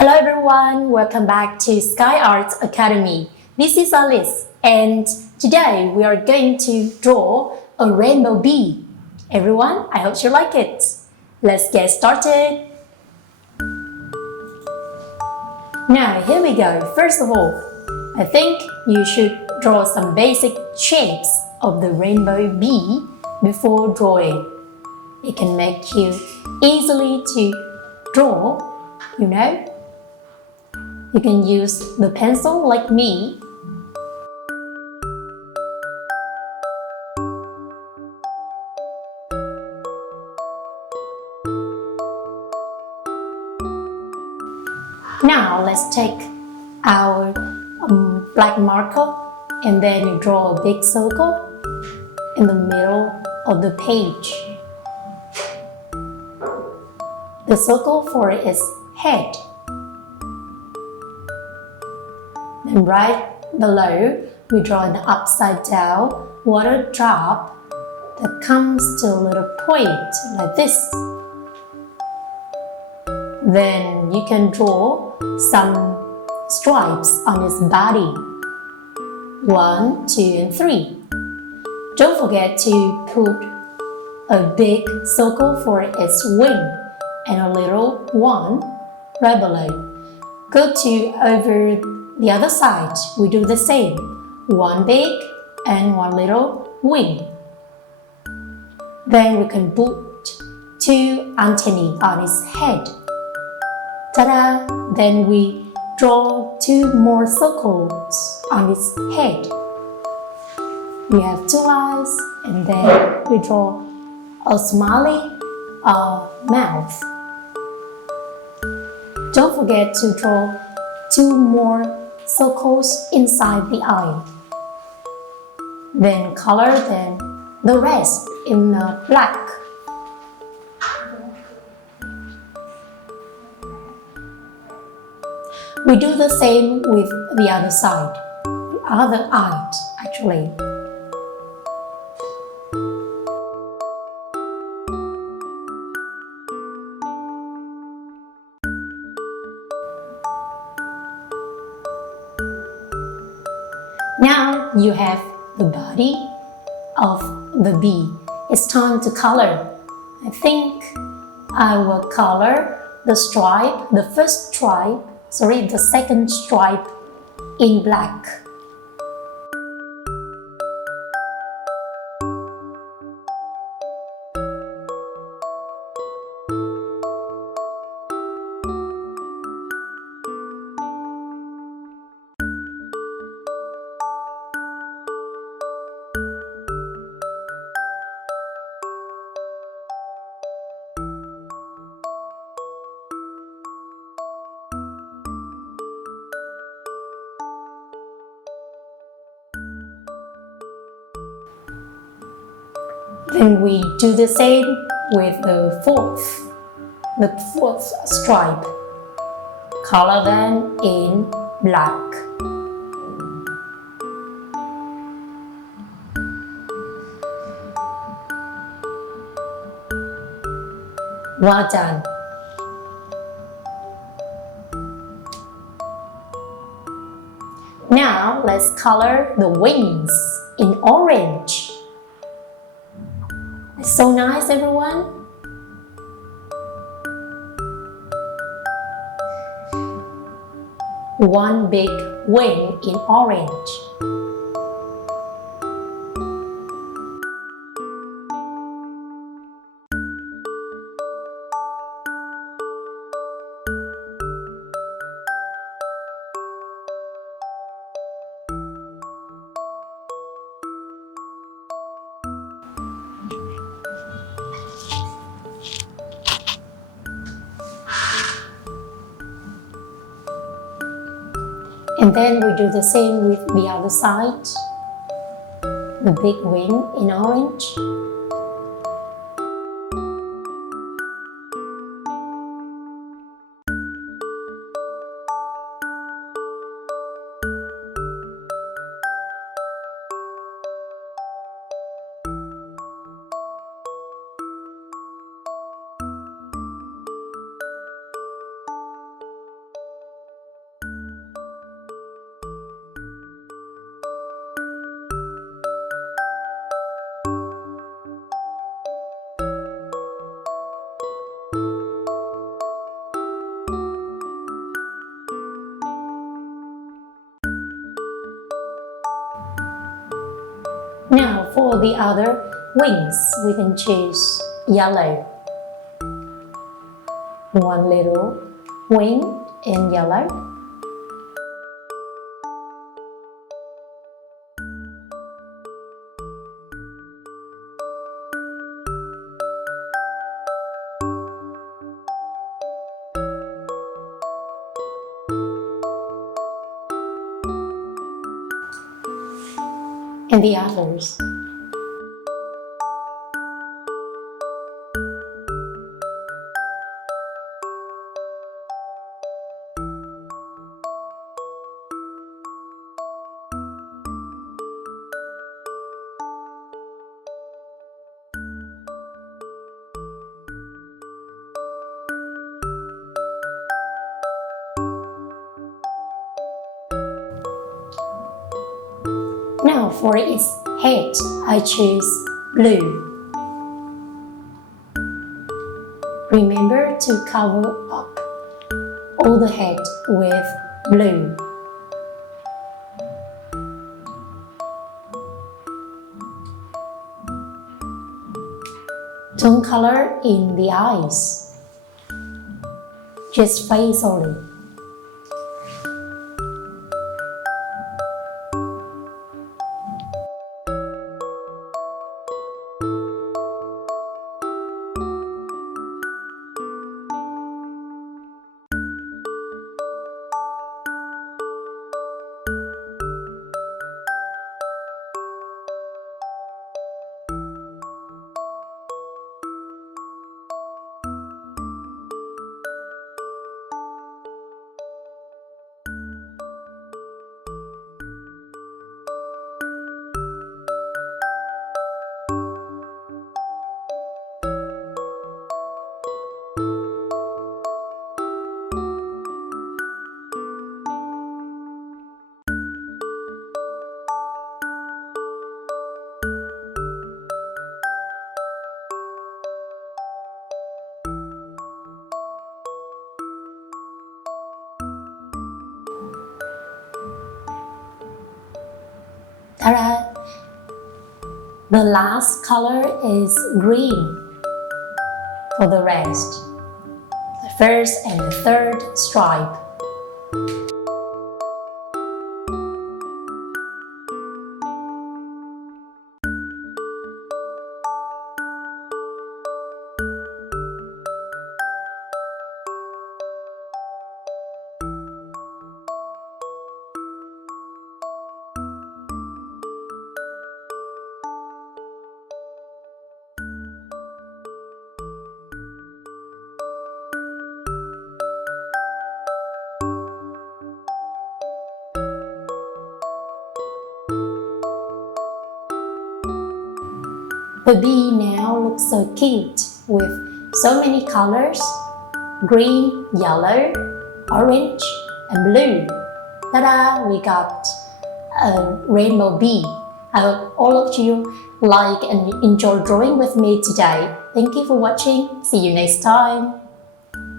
Hello everyone, welcome back to Sky Arts Academy. This is Alice and today we are going to draw a rainbow bee. Everyone, I hope you like it. Let's get started. Now here we go. First of all, I think you should draw some basic shapes of the rainbow bee before drawing. It can make you easily to draw, you know. You can use the pencil like me. Now let's take our black marker and then you draw a big circle in the middle of the page. The circle for its head. And right below, we draw an upside down water drop that comes to a little point like this. Then you can draw some stripes on its body. 1, 2, and 3. Don't forget to put a big circle for its wing and a little one right below. Go to over the other side, we do the same. One big and one little wing. Then we can put 2 antennae on its head. Ta-da! Then we draw 2 more circles on its head. We have 2 eyes and then we draw a smiley mouth. Don't forget to draw 2 more circles inside the eye. Then color the rest in black. We do the same with the other side, the other eye actually. Now you have the body of the bee. It's time to color. I think I will color the second stripe in black. Then we do the same with the fourth stripe. Color them in black. Well done. Now let's color the wings in orange. It's so nice, everyone. One big wing in orange. And then we do the same with the other side. The big wing in orange. for the other wings, we can choose yellow. One little wing in yellow. And the others. Now for its head, I choose blue. Remember to cover up all the head with blue. Don't color in the eyes, just face only. Ta-da! The last color is green for the rest. The first and the third stripe. The bee now looks so cute with so many colors: green, yellow, orange, and blue. Ta-da! We got a rainbow bee. I hope all of you like and enjoy drawing with me today. Thank you for watching. See you next time.